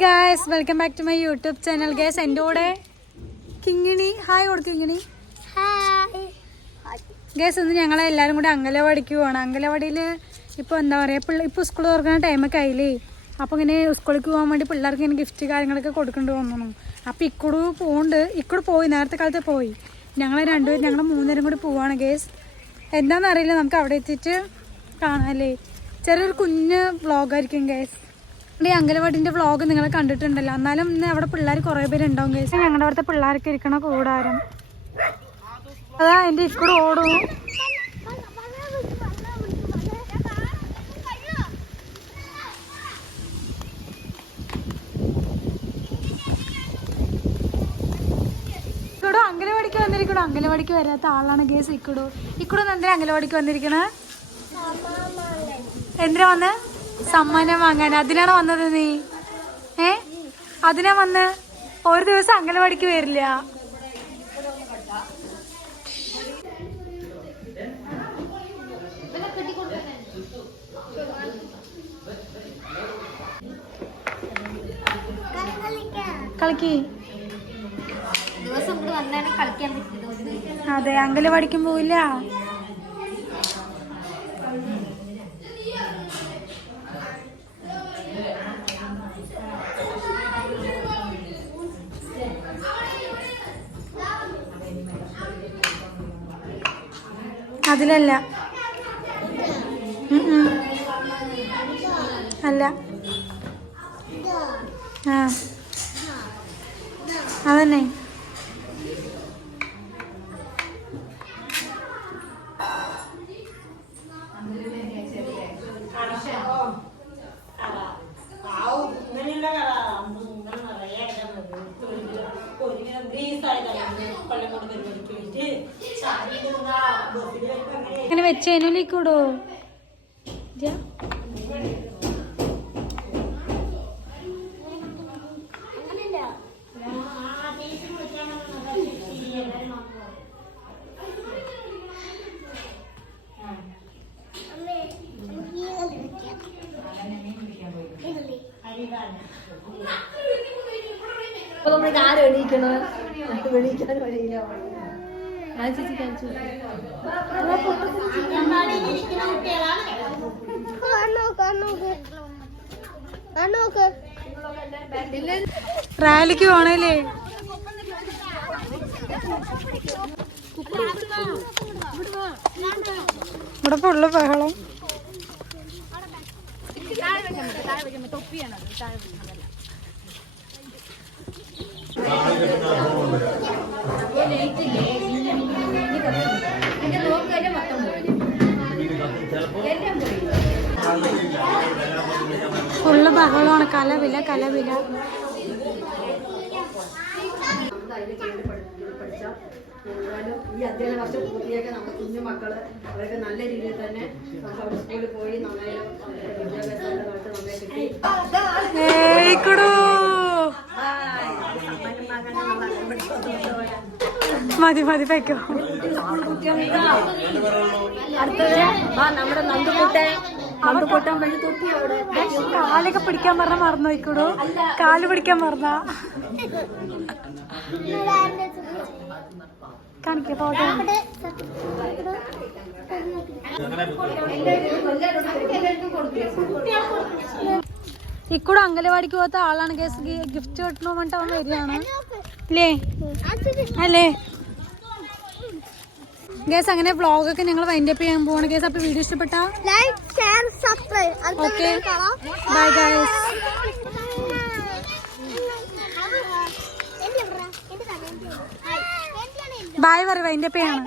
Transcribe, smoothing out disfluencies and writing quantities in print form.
Guys welcome back to my YouTube channel. Guys എൻ്റെ കൂടെ Kingini. Hi കൊടുക്ക് കിങ്ങിണി. ഗൈസ് ഇന്ന് ഞങ്ങളെ എല്ലാവരും കൂടെ അംഗനവാടിക്ക് പോവാണ്. അംഗനവാടിയിൽ ഇപ്പോൾ എന്താ പറയുക, ഇപ്പോൾ സ്കൂൾ തുറക്കുന്ന ടൈമൊക്കെ ആയില്ലേ. അപ്പോൾ ഇങ്ങനെ സ്കൂളിലേക്ക് പോകാൻ വേണ്ടി പിള്ളേർക്ക് ഇങ്ങനെ ഗിഫ്റ്റ് കാര്യങ്ങളൊക്കെ കൊടുക്കേണ്ടി വന്നു. അപ്പോൾ ഇക്കൂട് പോകുന്നുണ്ട്. ഇക്കൂട് പോയി, നേരത്തെ കാലത്ത് പോയി. ഞങ്ങൾ മൂന്നുപേരും കൂടി പോവാണ്. ഗൈസ് എന്താണെന്നറിയില്ല, നമുക്ക് അവിടെ എത്തിയിട്ട് കാണാമല്ലേ. ചെറിയൊരു കുഞ്ഞ് വ്ളോഗായിരിക്കും ഗൈസ്. ഈ അംഗനവാടിൻ്റെ വ്ളോഗ് നിങ്ങൾ കണ്ടിട്ടുണ്ടല്ലോ. എന്നാലും ഇന്ന് അവിടെ പിള്ളേർ കുറേ പേരുണ്ടാവും ഗൈസ്. ഞങ്ങളുടെ അവിടുത്തെ പിള്ളേർക്ക് ഇരിക്കണ കൂടാരം അതാ എൻ്റെ ഇക്കൂടെ ഓടും. ഇക്കൂടോ അംഗനവാടിക്ക് വന്നിരിക്കണോ? അംഗനവാടിക്ക് വരാത്ത ആളാണ് ഗൈസ് ഇക്കൂടോ. ഇക്കൂടെ എന്തിനാ അംഗനവാടിക്ക് വന്നിരിക്കണേ? എന്തിനാ വന്ന്? സമ്മാനം വാങ്ങാൻ. അതിനാണോ വന്നത് നീ? അതിനാ വന്ന്? ഒരു ദിവസം അംഗനവാടിക്ക് വരില്ല. കളിക്ക്. അതെ, അംഗനവാടിക്കും പോവില്ല. അതിലല്ല, അല്ല, ആ അതന്നെ. അങ്ങനെ വെച്ചതിനൂടോ ആരെണീക്കണം? എണീക്കാൻ വഴിയില്ല. റാലിക്ക് പോണല്ലേ? ഇവിടെ ഫുള്ള് ബഹളം. ഫുള്ള് ബഹളമാണ്. കലവില കലവില. ഈ അധ്യയന വർഷം പൂർത്തിയാക്കാൻ നമ്മുടെ കുഞ്ഞു മക്കള് അവർക്ക് നല്ല രീതിയിൽ തന്നെ നമുക്ക് സ്കൂളിൽ പോയി നന്നായി വിദ്യാഭ്യാസമായിട്ട് നമ്മളെ കിട്ടി. മതി മതി വെക്കോ. അടുത്തത് നമ്മുടെ നന്ദുകൂട്ടൻ വഴി തൊട്ടി അവിടെ കാലൊക്കെ പിടിക്കാൻ പറഞ്ഞ മറന്നു നോക്കൂടോ. കാല് പിടിക്കാൻ മറന്ന കാണിക്ക ഫോട്ടോ. ഇക്കൂടെ അംഗനവാടിക്ക് പോകാത്ത ആളാണ് ഗേസ്. ഗിഫ്റ്റ് കിട്ടണോ പറഞ്ഞിട്ട് അവൻ വരികയാണ് അല്ലേ? അല്ലേ ഗേസ്? അങ്ങനെ വ്ളോഗൊക്കെ ഞങ്ങൾ വൈൻഡപ്പ് ചെയ്യാൻ പോവാണ് ഗേസ്. അപ്പൊ വീഡിയോ ഇഷ്ടപ്പെട്ട ഓക്കെ, ബൈ ഗൈസ്. ബൈ പറ, വൈൻഡപ്പ് ചെയ്യാണ്.